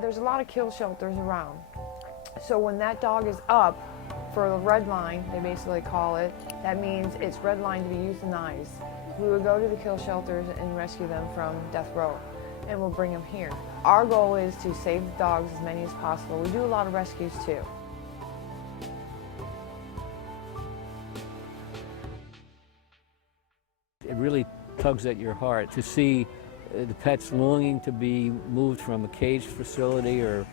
There's a lot of kill shelters around. So when that dog is up for the red line, they basically call it, that means it's red line to be euthanized. We would go to the kill shelters and rescue them from death row, and we'll bring them here. Our goal is to save the dogs, as many as possible. We do a lot of rescues too. It really tugs at your heart to see the pets longing to be moved from a caged facility or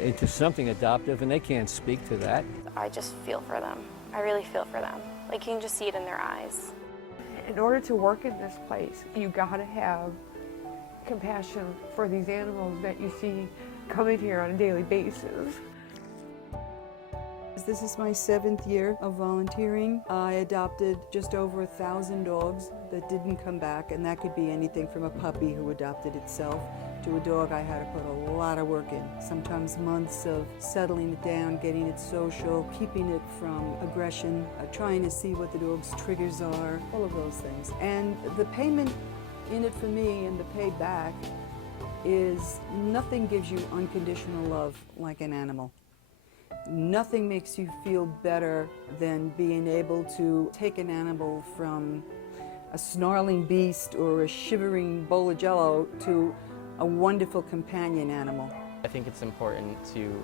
into something adoptive, and they can't speak to that. I just feel for them. I really feel for them. Like, you can just see it in their eyes. In order to work in this place, you gotta have compassion for these animals that you see coming here on a daily basis. This is my 7th year of volunteering. I adopted just over 1,000 dogs that didn't come back, and that could be anything from a puppy who adopted itself to a dog I had to put a lot of work in. Sometimes months of settling it down, getting it social, keeping it from aggression, trying to see what the dog's triggers are, all of those things. And the payment in it for me and the payback is nothing gives you unconditional love like an animal. Nothing makes you feel better than being able to take an animal from a snarling beast or a shivering bowl of jello to a wonderful companion animal. I think it's important to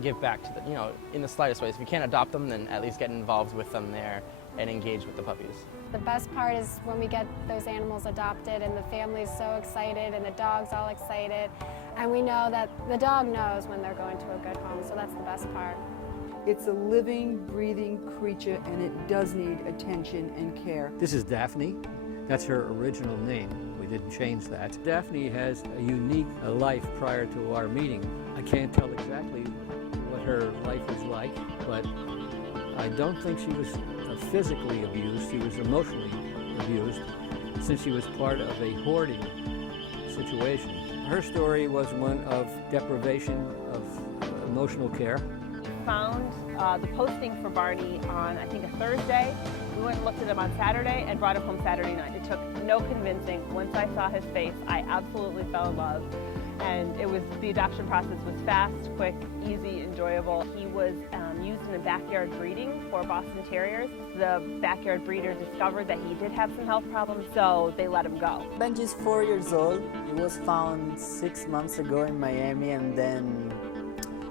give back to the, in the slightest ways. If you can't adopt them, then at least get involved with them there and engage with the puppies. The best part is when we get those animals adopted and the family's so excited and the dog's all excited, and we know that the dog knows when they're going to a good home, so that's the best part. It's a living, breathing creature, and it does need attention and care. This is Daphne. That's her original name. We didn't change that. Daphne has a unique life prior to our meeting. I can't tell exactly what her life was like, but I don't think she was physically abused. She was emotionally abused since she was part of a hoarding situation. Her story was one of deprivation of emotional care. Found the posting for Barney on, I think, a Thursday. We went and looked at him on Saturday and brought him home Saturday night. It took no convincing. Once I saw his face, I absolutely fell in love. And the adoption process was fast, quick, easy, enjoyable. He was used in a backyard breeding for Boston Terriers. The backyard breeder discovered that he did have some health problems, so they let him go. Benji's 4 years old. He was found 6 months ago in Miami, and then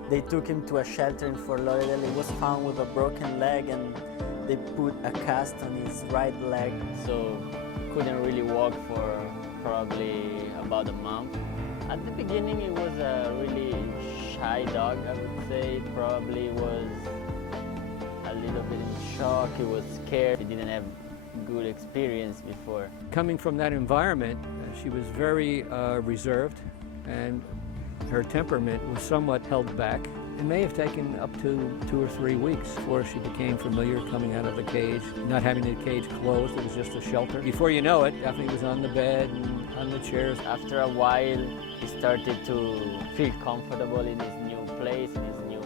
they took him to a shelter in Fort Lauderdale. He was found with a broken leg, and they put a cast on his right leg. So couldn't really walk for probably about a month. At the beginning, it was a really shy dog, I would say. Probably was a little bit in shock. He was scared. He didn't have good experience before. Coming from that environment, she was very reserved, and her temperament was somewhat held back. It may have taken up to 2 or 3 weeks before she became familiar coming out of the cage, not having the cage closed. It was just a shelter. Before you know it, Daphne was on the bed and on the chairs. After a while, he started to feel comfortable in his new place, in his new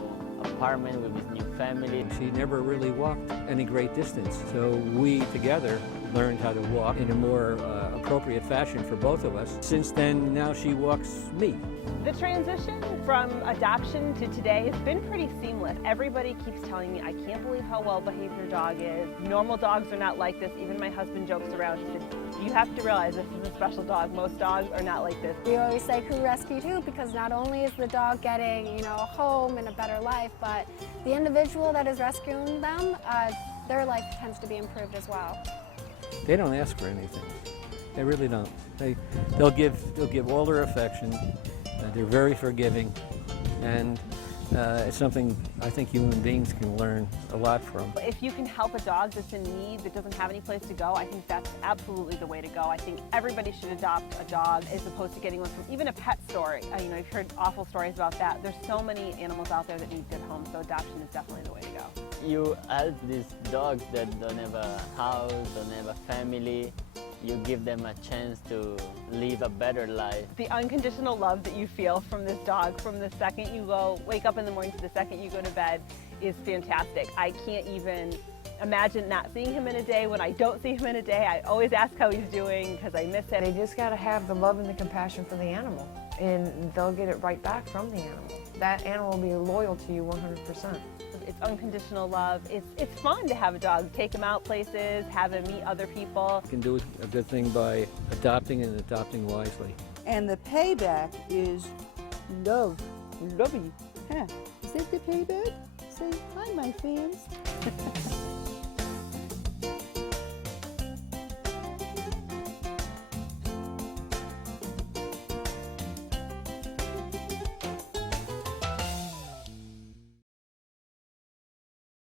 apartment with his new family. She never really walked any great distance, so we together learned how to walk in a more appropriate fashion for both of us. Since then, now she walks me. The transition from adoption to today has been pretty seamless. Everybody keeps telling me, I can't believe how well behaved your dog is. Normal dogs are not like this. Even my husband jokes around. He said, you have to realize this is a special dog. Most dogs are not like this. We always say who rescued who, because not only is the dog getting, a home and a better life, but the individual that is rescuing them, their life tends to be improved as well. They don't ask for anything. They really don't. They'll give all their affection. They're very forgiving, and it's something I think human beings can learn a lot from. If you can help a dog that's in need, that doesn't have any place to go, I think that's absolutely the way to go. I think everybody should adopt a dog as opposed to getting one from even a pet store. You've heard awful stories about that. There's so many animals out there that need good homes, so adoption is definitely the way to go. You help these dogs that don't have a house, don't have a family. You give them a chance to live a better life. The unconditional love that you feel from this dog from the second you wake up in the morning to the second you go to bed is fantastic. I can't even imagine not seeing him in a day. When I don't see him in a day, I always ask how he's doing because I miss him. They just got to have the love and the compassion for the animal. and they'll get it right back from the animal. That animal will be loyal to you 100%. It's unconditional love. It's fun to have a dog. Take him out places, have him meet other people. You can do a good thing by adopting and adopting wisely. And the payback is love. Lovey. Huh. Is that the payback? Say hi, my fans.